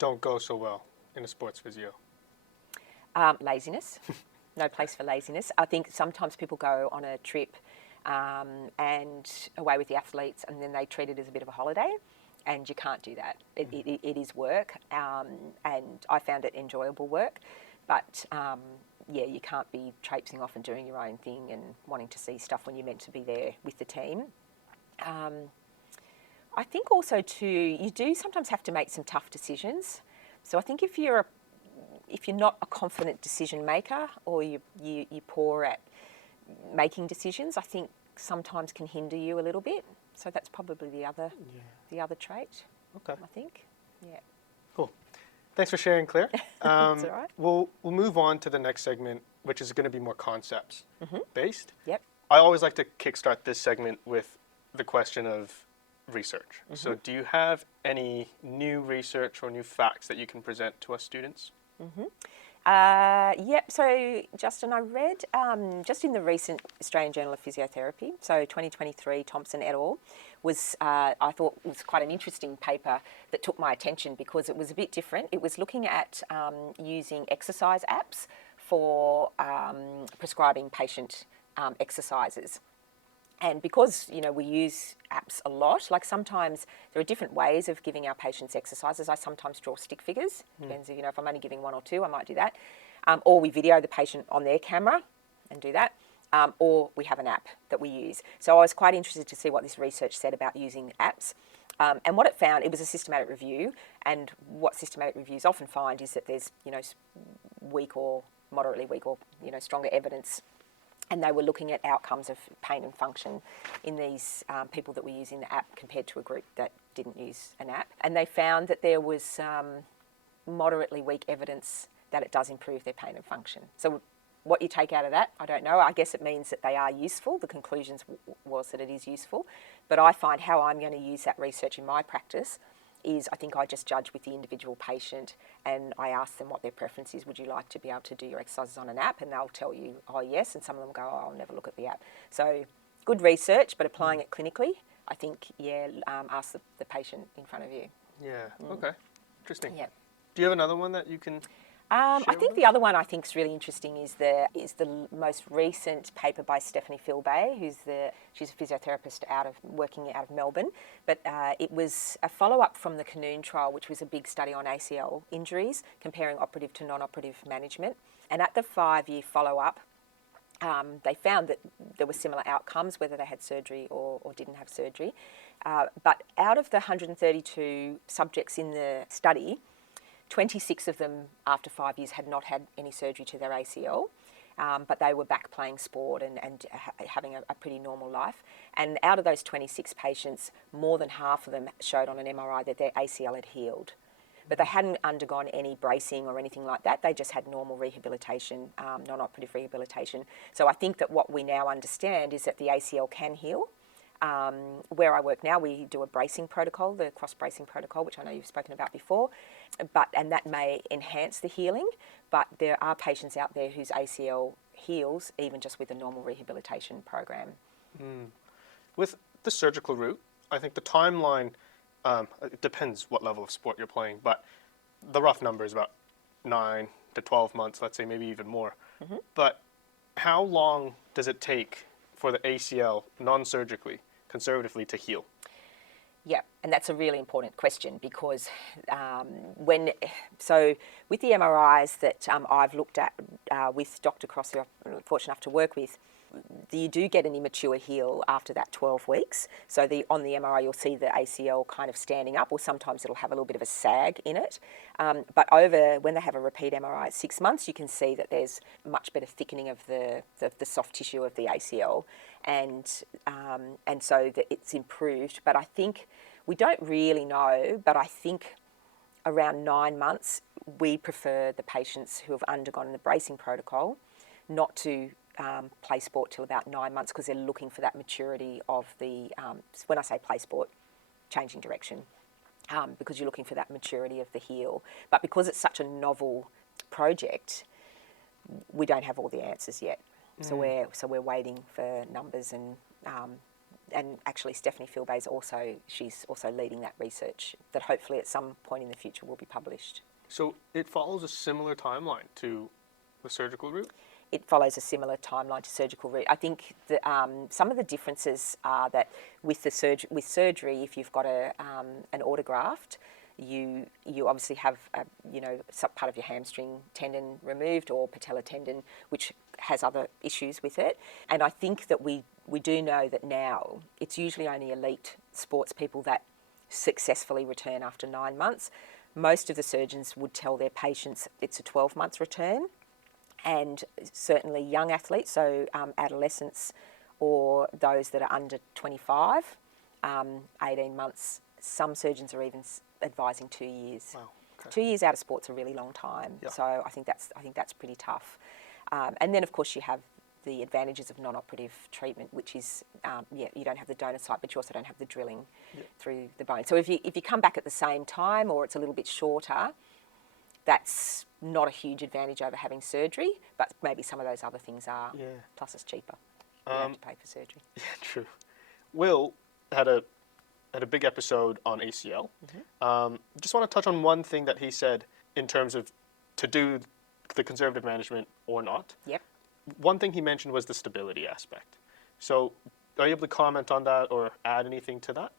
don't go so well in a sports physio? Laziness. No place for laziness. I think sometimes people go on a trip and away with the athletes, and then they treat it as a bit of a holiday, and you can't do that. It is work, and I found it enjoyable work, but yeah, you can't be traipsing off and doing your own thing and wanting to see stuff when you're meant to be there with the team. I think also too, you do sometimes have to make some tough decisions. So I think if you're not a confident decision maker, or you're poor at making decisions, I think sometimes can hinder you a little bit. So that's probably the other trait. Okay. I think. Yeah. Cool. Thanks for sharing, Claire. That's all right. We'll move on to the next segment, which is going to be more concepts based. Yep. I always like to kickstart this segment with the question of research. So do you have any new research or new facts that you can present to us students? Yep, so Justin, I read just in the recent Australian Journal of Physiotherapy, so 2023, Thompson et al., was, I thought was quite an interesting paper that took my attention because it was a bit different. It was looking at using exercise apps for prescribing patient exercises. And because, you know, we use apps a lot, like sometimes there are different ways of giving our patients exercises. I sometimes draw stick figures. Depends, you know, if I'm only giving one or two, I might do that. Or we video the patient on their camera and do that. Or we have an app that we use. So I was quite interested to see what this research said about using apps. And what it found, it was a systematic review. And what systematic reviews often find is that there's, you know, weak or moderately weak or, you know, stronger evidence. And they were looking at outcomes of pain and function in these people that were using the app compared to a group that didn't use an app. And they found that there was moderately weak evidence that it does improve their pain and function. So what you take out of that, I don't know. I guess it means that they are useful. The conclusions was that it is useful. But I find how I'm going to use that research in my practice is I think I just judge with the individual patient and I ask them what their preference is. Would you like to be able to do your exercises on an app? And they'll tell you, oh yes, and some of them go, oh, I'll never look at the app. So good research, but applying it clinically, I think, yeah, ask the patient in front of you. Yeah, okay. Interesting. Yeah. Do you have another one that you can I think the other one I think is really interesting is the most recent paper by Stephanie Philbay, she's a physiotherapist working out of Melbourne. But it was a follow-up from the Canoon trial, which was a big study on ACL injuries, comparing operative to non-operative management. And at the 5-year follow-up, they found that there were similar outcomes, whether they had surgery or didn't have surgery. But out of the 132 subjects in the study, 26 of them after 5 years had not had any surgery to their ACL, but they were back playing sport and having a pretty normal life. And out of those 26 patients, more than half of them showed on an MRI that their ACL had healed. But they hadn't undergone any bracing or anything like that. They just had normal rehabilitation, non-operative rehabilitation. So I think that what we now understand is that the ACL can heal. Where I work now, we do a bracing protocol, the cross bracing protocol, which I know you've spoken about before, and that may enhance the healing, but there are patients out there whose ACL heals even just with a normal rehabilitation program. With the surgical route, I think the timeline, it depends what level of sport you're playing, but the rough number is about 9 to 12 months, let's say, maybe even more. But how long does it take for the ACL non-surgically, conservatively, to heal? Yeah, and that's a really important question because with the MRIs that I've looked at with Dr. Cross, who I'm fortunate enough to work with, you do get an immature heel after that 12 weeks. So on the MRI, you'll see the ACL kind of standing up, or sometimes it'll have a little bit of a sag in it. But when they have a repeat MRI at 6 months, you can see that there's much better thickening of the soft tissue of the ACL, and so that it's improved. But I think we don't really know. But I think around 9 months, we prefer the patients who have undergone the bracing protocol not to play sport till about 9 months because they're looking for that maturity of the, when I say play sport, changing direction, because you're looking for that maturity of the heel. But because it's such a novel project, we don't have all the answers yet. So we're waiting for numbers and and actually Stephanie Philbay's she's also leading that research that hopefully at some point in the future will be published. So it follows a similar timeline to the surgical route? It follows a similar timeline to surgical route. I think that some of the differences are that with surgery, if you've got an autograft, you obviously have some part of your hamstring tendon removed or patella tendon, which has other issues with it. And I think that we do know that now it's usually only elite sports people that successfully return after 9 months. Most of the surgeons would tell their patients it's a 12-month return. And certainly young athletes, so adolescents or those that are under 25, 18 months. Some surgeons are even advising 2 years. Wow. Okay. 2 years out of sport's a really long time. Yeah. So I think that's pretty tough. And then of course you have the advantages of non-operative treatment, which is you don't have the donor site, but you also don't have the drilling through the bone. So if you come back at the same time or it's a little bit shorter, that's not a huge advantage over having surgery, but maybe some of those other things are. Yeah. Plus it's cheaper. You don't have to pay for surgery. Yeah, true. Will had a big episode on ACL. Just want to touch on one thing that he said in terms of to do the conservative management or not. Yep. One thing he mentioned was the stability aspect. So are you able to comment on that or add anything to that?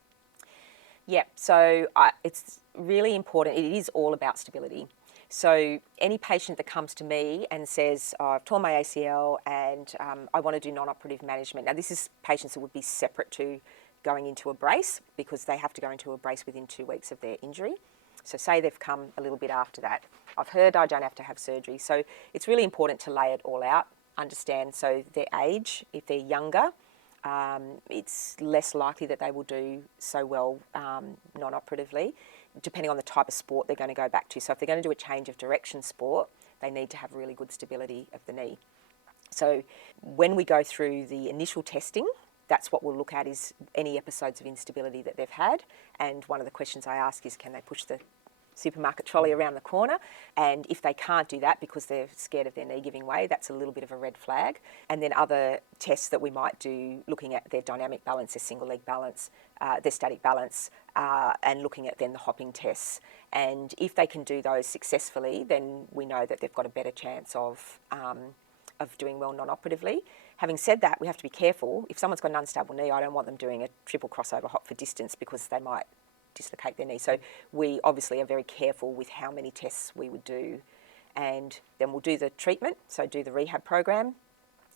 Yeah, so it's really important. It is all about stability. So any patient that comes to me and says, I've torn my ACL and I want to do non-operative management. Now, this is patients that would be separate to going into a brace because they have to go into a brace within 2 weeks of their injury. So say they've come a little bit after that. I've heard I don't have to have surgery. So it's really important to lay it all out, understand. So their age, if they're younger, it's less likely that they will do so well non-operatively, depending on the type of sport they're going to go back to. So if they're going to do a change of direction sport, they need to have really good stability of the knee. So when we go through the initial testing, that's what we'll look at is any episodes of instability that they've had. And one of the questions I ask is, can they push the supermarket trolley around the corner? And if they can't do that because they're scared of their knee giving way, that's a little bit of a red flag. And then other tests that we might do, looking at their dynamic balance, their single leg balance, their static balance, and looking at then the hopping tests. And if they can do those successfully, then we know that they've got a better chance of doing well non-operatively. Having said that, we have to be careful. If someone's got an unstable knee, I don't want them doing a triple crossover hop for distance because they might dislocate their knee. So we obviously are very careful with how many tests we would do. And then we'll do the treatment, so do the rehab program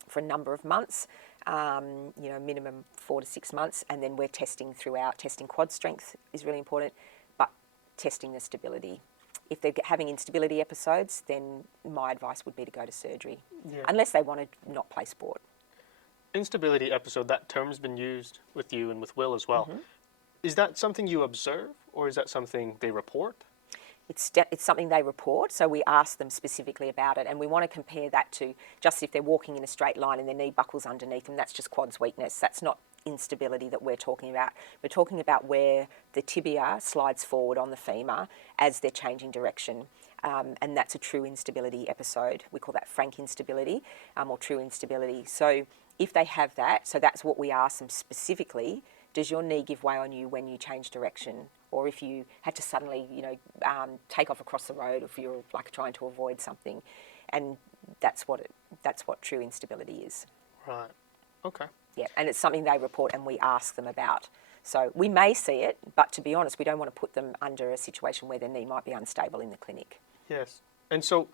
for a number of months, minimum 4 to 6 months. And then we're testing throughout. Testing quad strength is really important, but testing the stability. If they're having instability episodes, then my advice would be to go to surgery, unless they want to not play sport. Instability episode, that term's been used with you and with Will as well. Is that something you observe or is that something they report? It's something they report, so we ask them specifically about it, and we want to compare that to just if they're walking in a straight line and their knee buckles underneath them, that's just quads weakness. That's not instability that we're talking about. We're talking about where the tibia slides forward on the femur as they're changing direction, and that's a true instability episode. We call that frank instability or true instability. So if they have that, so that's what we ask them specifically. Does your knee give way on you when you change direction? Or if you had to suddenly, take off across the road, or if you're like trying to avoid something, and that's what true instability is. Right. Okay. Yeah, and it's something they report and we ask them about. So we may see it, but to be honest, we don't want to put them under a situation where their knee might be unstable in the clinic. Yes. And so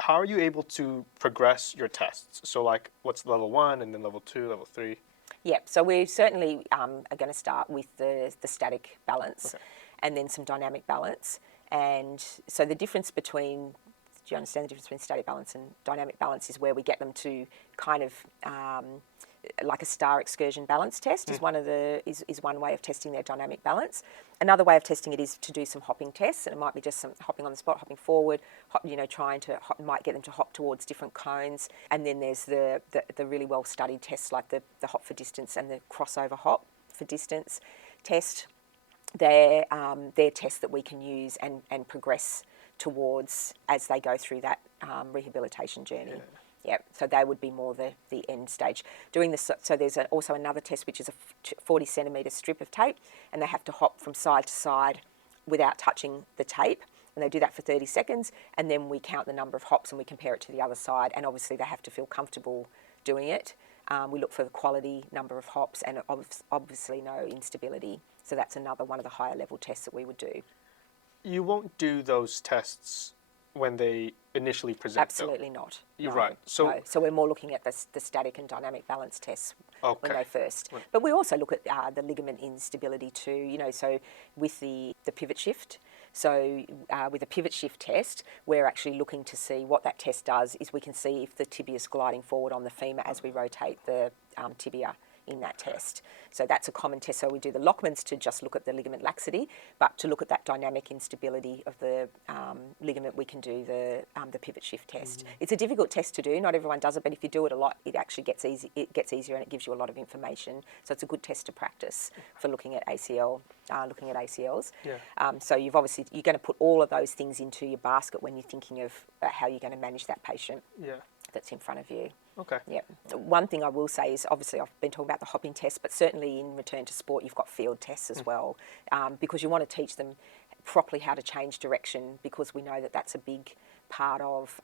how are you able to progress your tests? So like what's level 1 and then level 2, level 3? Yeah, so we certainly are going to start with the static balance and then some dynamic balance. And so the difference between, do you understand the difference between static balance and dynamic balance is where we get them to kind of like a star excursion balance test is one way of testing their dynamic balance. Another way of testing it is to do some hopping tests, and it might be just some hopping on the spot, hopping forward, trying to might get them to hop towards different cones. And then there's the really well studied tests like the hop for distance and the crossover hop for distance test. They're tests that we can use and progress towards as they go through that rehabilitation journey. Yep. So they would be more the end stage. Doing this, so there's also another test which is a 40 centimetre strip of tape, and they have to hop from side to side without touching the tape. And they do that for 30 seconds, and then we count the number of hops and we compare it to the other side. And obviously they have to feel comfortable doing it. We look for the quality, number of hops, and obviously no instability. So that's another one of the higher level tests that we would do. You won't do those tests when they initially present, Absolutely though. not. You're No, right. So, no. So we're more looking at the static and dynamic balance tests okay. when they first. Right. But we also look at the ligament instability too, you know, so with the pivot shift. So with a pivot shift test, we're actually looking to see what that test does is we can see if the tibia is gliding forward on the femur as we rotate the tibia in that test. So that's a common test. So we do the Lockmans to just look at the ligament laxity, but to look at that dynamic instability of the ligament, we can do the pivot shift test. It's a difficult test to do. Not everyone does it, but if you do it a lot, it actually gets easy. It gets easier, and it gives you a lot of information. So it's a good test to practice for looking at ACLs. Yeah. So you're going to put all of those things into your basket when you're thinking of how you're going to manage that patient that's in front of you. Okay. Yeah. One thing I will say is obviously I've been talking about the hopping test, but certainly in return to sport you've got field tests as well, because you want to teach them properly how to change direction, because we know that that's a big part of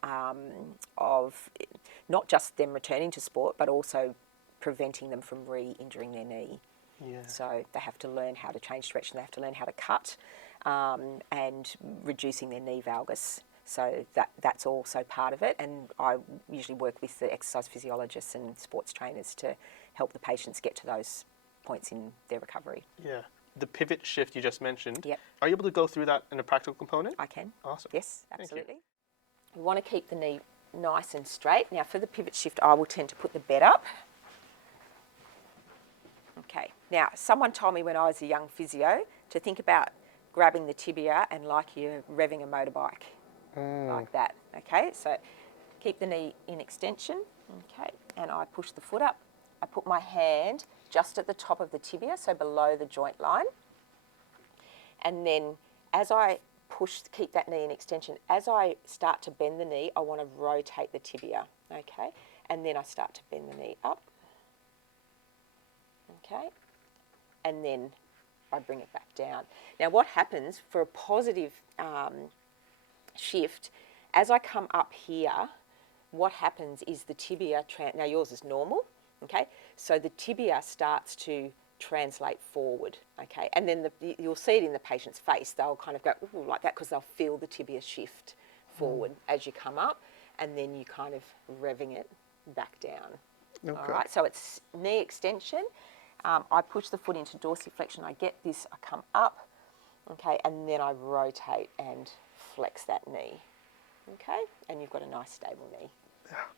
not just them returning to sport, but also preventing them from re-injuring their knee. Yeah. So they have to learn how to change direction. They have to learn how to cut, and reducing their knee valgus. So that's also part of it, and I usually work with the exercise physiologists and sports trainers to help the patients get to those points in their recovery. Yeah. The pivot shift you just mentioned, Yep. are you able to go through that in a practical component? I can. Awesome. Yes, Thank you. absolutely. We want to keep the knee nice and straight. Now for the pivot shift, I will tend to put the bed up. Okay. Now, someone told me when I was a young physio to think about grabbing the tibia and like you're revving a motorbike. Like that, okay? So keep the knee in extension, okay? And I push the foot up. I put my hand just at the top of the tibia, so below the joint line. And then as I keep that knee in extension, as I start to bend the knee, I want to rotate the tibia, okay? And then I start to bend the knee up, okay? And then I bring it back down. Now what happens for a positive shift, as I come up here, what happens is the tibia, now yours is normal, okay? So the tibia starts to translate forward, okay? And then you'll see it in the patient's face. They'll kind of go, ooh, like that, because they'll feel the tibia shift forward as you come up, and then you kind of revving it back down. Okay. All right, so it's knee extension. I push the foot into dorsiflexion. I get this, I come up, okay, and then I rotate and flex that knee, okay? And you've got a nice stable knee.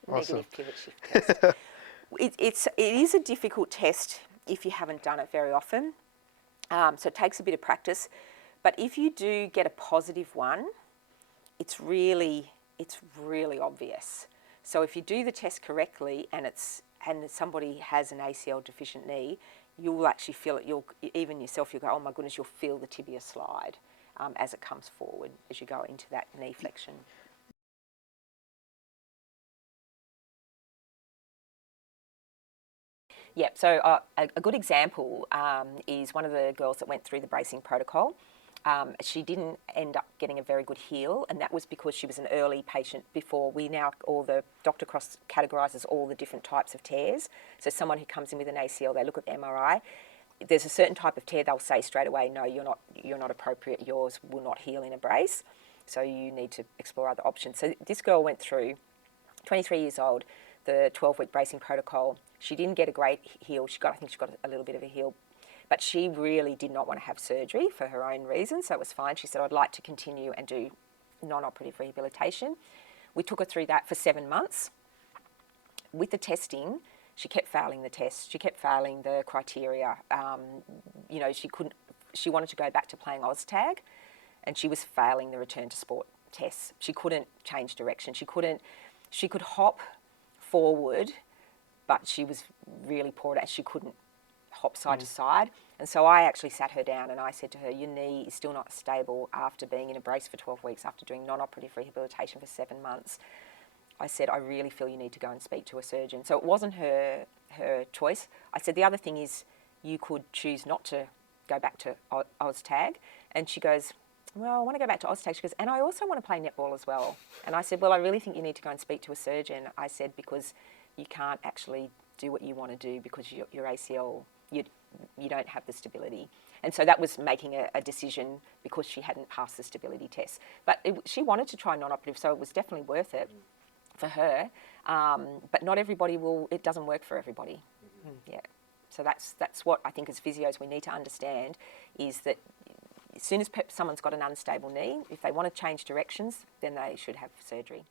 Awesome. Negative pivot shift test. It is a difficult test if you haven't done it very often, so it takes a bit of practice. But if you do get a positive one, it's really obvious. So if you do the test correctly and somebody has an ACL deficient knee, you'll actually feel it. Even yourself, you'll go, oh my goodness, you'll feel the tibia slide as it comes forward as you go into that knee flexion. Yep, so a good example is one of the girls that went through the bracing protocol. She didn't end up getting a very good heal, and that was because she was an early patient before Dr. Cross categorises all the different types of tears. So someone who comes in with an ACL, they look at the MRI. There's a certain type of tear, they'll say straight away, no, you're not appropriate, yours will not heal in a brace, so you need to explore other options. So this girl went through, 23 years old, the 12-week bracing protocol. She didn't get a great heal. I think she got a little bit of a heal, but she really did not want to have surgery for her own reasons, so it was fine. She said, I'd like to continue and do non-operative rehabilitation. We took her through that for 7 months. With the testing, she kept failing the test. She kept failing the criteria. She wanted to go back to playing OzTag, and she was failing the return to sport tests. She couldn't change direction. She could hop forward, but she was really poor at it. She couldn't hop side to side. And so I actually sat her down and I said to her, your knee is still not stable after being in a brace for 12 weeks, after doing non-operative rehabilitation for 7 months. I said, I really feel you need to go and speak to a surgeon. So it wasn't her choice. I said, the other thing is you could choose not to go back to OzTag. And she goes, well, I want to go back to OzTag. She goes, and I also want to play netball as well. And I said, well, I really think you need to go and speak to a surgeon. I said, because you can't actually do what you want to do because your ACL, you don't have the stability. And so that was making a decision because she hadn't passed the stability test. But she wanted to try non-operative, so it was definitely worth it for her. But not everybody will, it doesn't work for everybody. Yeah. So that's what I think as physios we need to understand, is that as soon as someone's got an unstable knee, if they want to change directions, then they should have surgery.